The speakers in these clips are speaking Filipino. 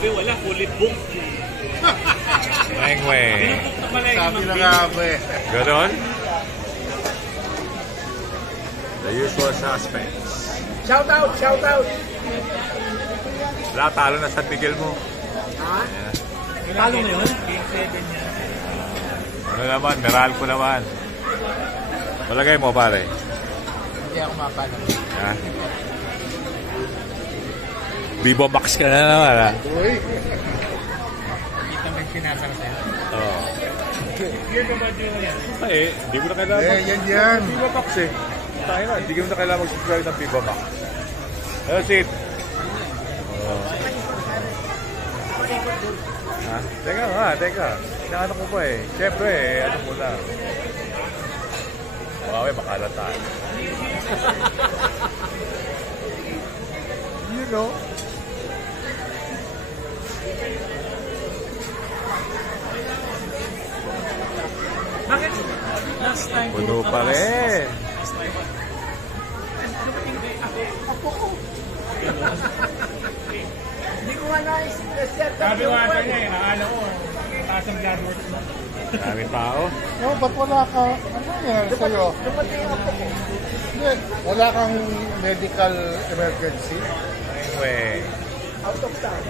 Sabi wala, fully booked. Weng. Sabi na nga ba eh. Ganon? The usual suspects. Shout out! Wala, talo na San Miguel mo. Ha? Talo na yun? Game 7 yan. Ano naman, meral ko naman. Malagay mo, pare. Hindi ako mapalo. Ha? Vivo Max ka na naman, ha? Uy. Kita mo yung sinasara sa'yo. Oo. Year ba ba din yan? Ay, hindi mo na kailangan. Yan. Vivo Max eh. Tayo na, hindi mo na kailangan mag-subscribe ng Vivo Max. That's it. Ha? Teka. Inaano ko pa eh. Siyempre eh, ano muna. Baka makalatan. You know? Bakit? Last time. Puno pa rin. Hindi ko nga naisip na set up Sabi yung nga web. niya eh, nakala ko. Taas ang blood work mo. Daming tao. Oh, ba't wala ka? Ano nangyari sa'yo? Dumating ako po. Hindi. Wala kang medical emergency? Anyway. Out of town.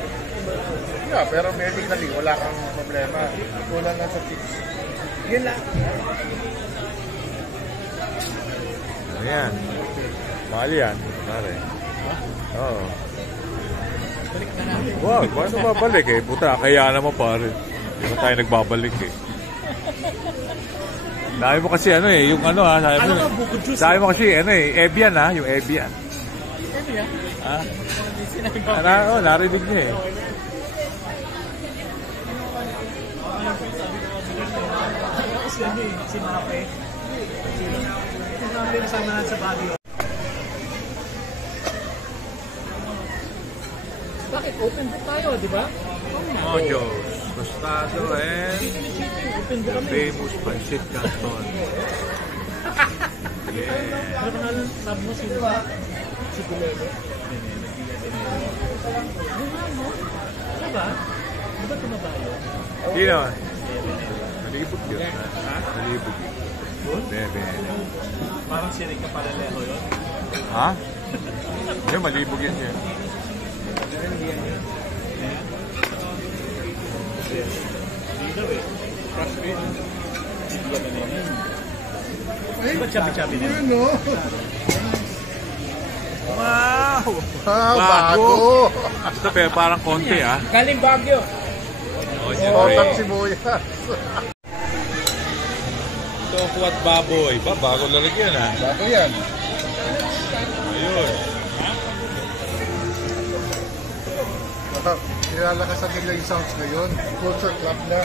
Yeah, pero medically, wala kang problema. Wala na sa tips. Yun lang. Ayan. Mahal yan. Pare. Oo. Balik na natin. Wow, paano babalik eh? Puta, kaya naman pare. Hindi mo tayo nagbabalik eh. Sabi mo kasi ano eh, yung ano ha, sabi mo kasi ano eh, Evian ha, yung Evian. Evian? Ha? Sinabi ko. Narinig niya eh. Si Marape. Sinabi kasama natin sa Baguio. Bakit? Open book tayo, di ba? Mojos, Tostado and Open book kami. famous Pancit Canton. Ano pangalan? Sabi mo sino ba? Si Gulele. Ano ba? Di ba tumabayo? Sino? Malibog yun. Ha? Malibog yun. Bebe. Parang si Rica Palalejo yun. Ha? Hindi, malibog yun siya. Hindi daw eh. Crush rin. Hindi ba ganyan yun? Di ba chabi-chabi na? Yun, no? Wow! Bago! Ito pero parang konti ah. Galing Baguio. Oh, Otang sibuyas. Tofu at baboy. Bago lalagyan ah. Bago yan. Ayun. Nilalakasan nila yung sounds ngayon. Culture club na.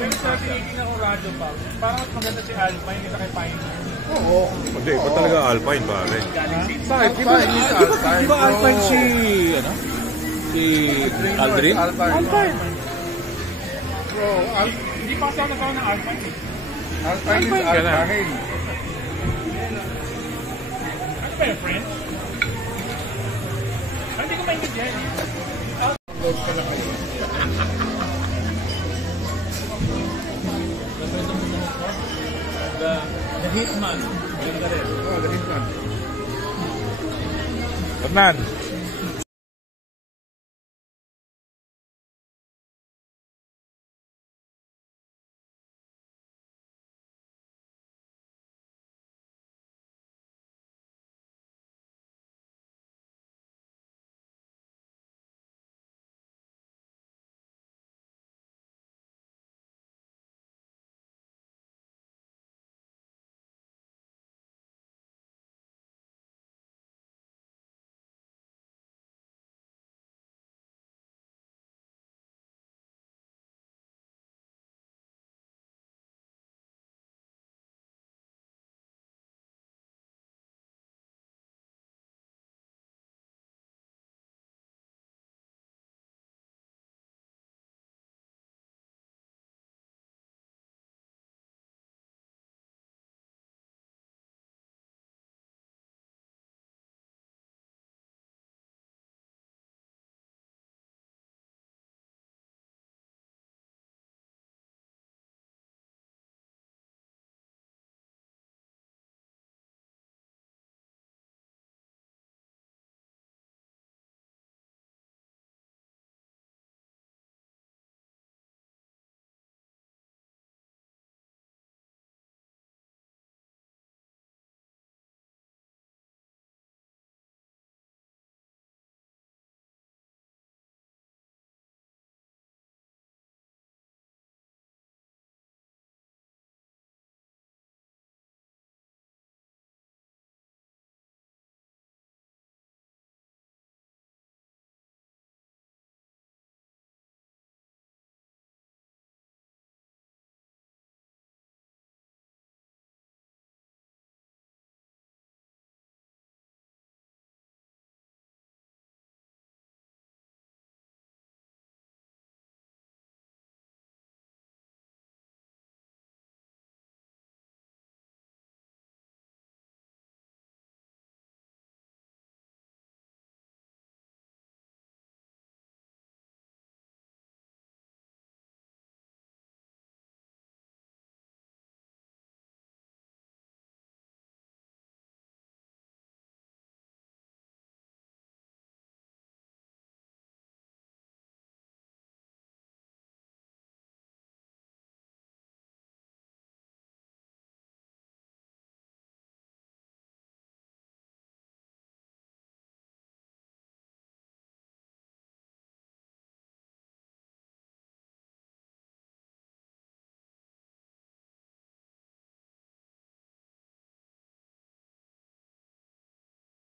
Yung sa tinitingnan ko radyo pa, parang maganda si Alpha, hindi na kay Pioneer. Oo. Hindi, iba talaga Alpine pare. Bakit? Di ba Alpine si, ano? Si Aldrin? Alpine. Bro, Hindi pa kasi ako nagkaroon ng Alpha eh. Alpine is ka na. Alpine. Ano ba yung friend? Hindi ko maintindihan eh. Load ka na kayo. The Hitman. Ganda rin. Oh, the Hitman. Fernand.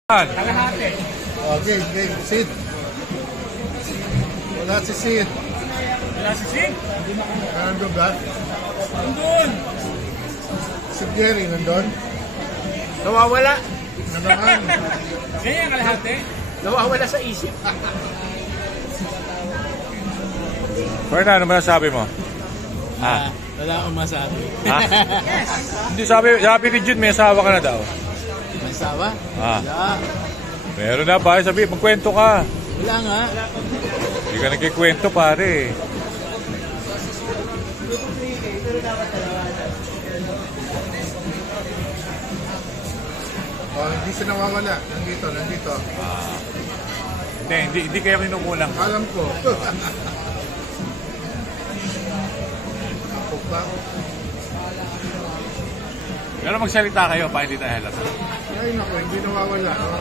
Kalahati. Okay, okay. Sid. Wala si Sid. Wala si Sig. Nandun ba? Nandun. Si Jerry nandun? Nawawala. Na naman. Ganyan kalahati. Nawawala sa isip. Fernando, ano masasabi mo? Ha? Wala akong masabi. Ha? Hindi, sabi ni Jude, may asawa ka na daw. May sawa? Ah. Wala. Meron na, pare. Sabi, magkwento ka. Wala nga. Hindi ka nagkikwento, pare. Oh, hindi siya nawawala. Nandito. Hindi kayo kinukulang. Alam ko. Pukla. Pero magsalita kayo pa hindi tayo halata. Ay, naku, hindi nawawala. No?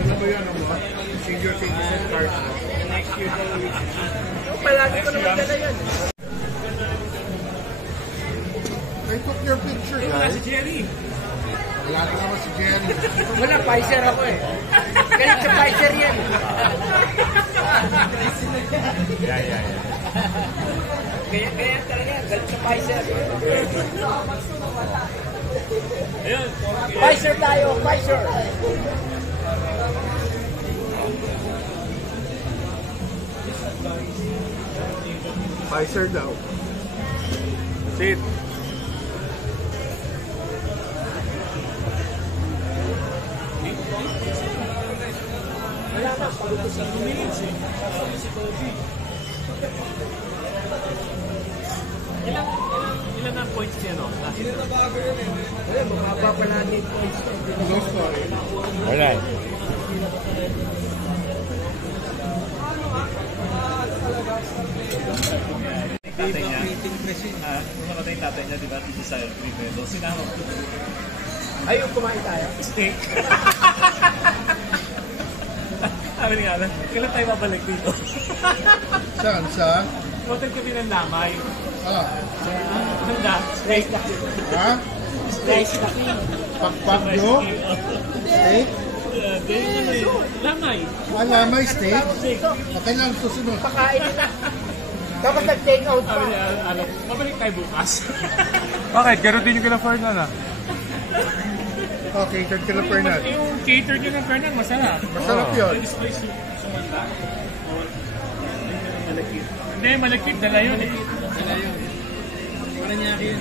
Ano ba yan, ano? Senior citizen card. No? Palagi ko naman dala yan. I took your picture, Wala guys. si Jerry. Wala na naman si Jerry. Wala, Pfizer ako eh. Galit sa Pfizer yan. Yeah. Kaya talaga, galit sa Pfizer. Ayun. Pfizer tayo, Pfizer. Pfizer daw. Sit. Ilan ang points niya, no? Wala, mababa pa natin yung points. No story. Alright. Tatay niya. Nung namatay yung tatay niya, di ba? Dito sa Rivedo. Sinama ko. Ayun, kumain tayo. Steak. Sabi nga lang, kailan tayo babalik dito? Saan? Saan? Hotel kami ng lamay. Ah. Handa, steak. Ha? Steak na king. Pakpak nyo? Steak? Lamay. Alamay steak? Okay lang, susunod. Pakain na. Tapos nag-take out pa. Sabi niya, ano, babalik tayo bukas. Bakit? Ganun din yung kila Fernando. Okay, third kila Fernand. Yung cater niyo ng Fernand, masarap. Masarap yun. This place yung sumanda. Malakit. Hindi, malakit. Dala yun eh. Wala yun. Paranaque yun.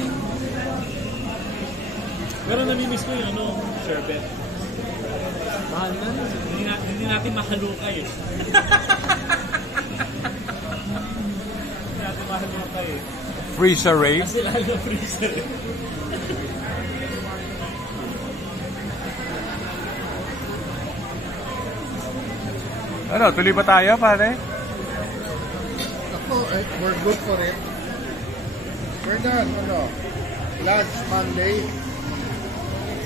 Pero namimiss ko yung ano, sherbet. Mahal na. Hindi natin mahalukay eh. Hindi natin mahalukay eh. Freezer rave. Kasi lalo freezer eh. Ano, tuloy ba tayo, pare? Ako, we're good for it. Fernand, ano? Lunch, Monday.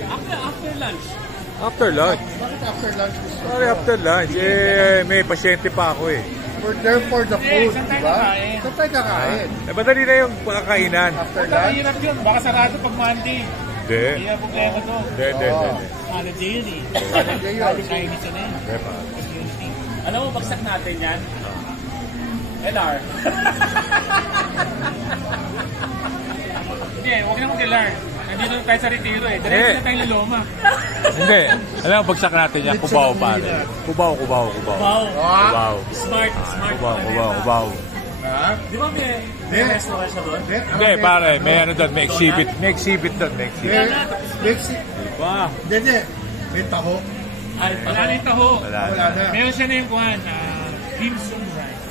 After lunch. After lunch. Bakit after lunch gusto ko? Pare, after lunch. May pasyente pa ako eh. We're there for the food, saan di tayo ba? kakain? Saan tayo kakain? Madali na yung pakakainan. After Baka lunch? mahirap yun. Baka sarado pag Monday. Hindi. Hindi na problema to. Hindi. Holiday yun eh. Holiday yun. Chinese yun eh. Hindi pa. Alam mo, bagsak natin yan. LR. Hindi, huwag na mag-LR. Nandito na tayo sa retiro eh. Diretso na tayo laloma. Hindi. Alam mo, bagsak natin yan. Kubaw, pare. Kubaw. Wow. Kubaw. Smart. Kubaw. Ha? Di ba may restaurant siya doon? Hindi, pare. May ano doon. May exhibit. May exhibit doon. May exhibit. Mexi. Diba? Hindi. May taho. Ay, wala na yung taho. Wala Wala na. na. Meron siya na yung kuhan, dim sum rice.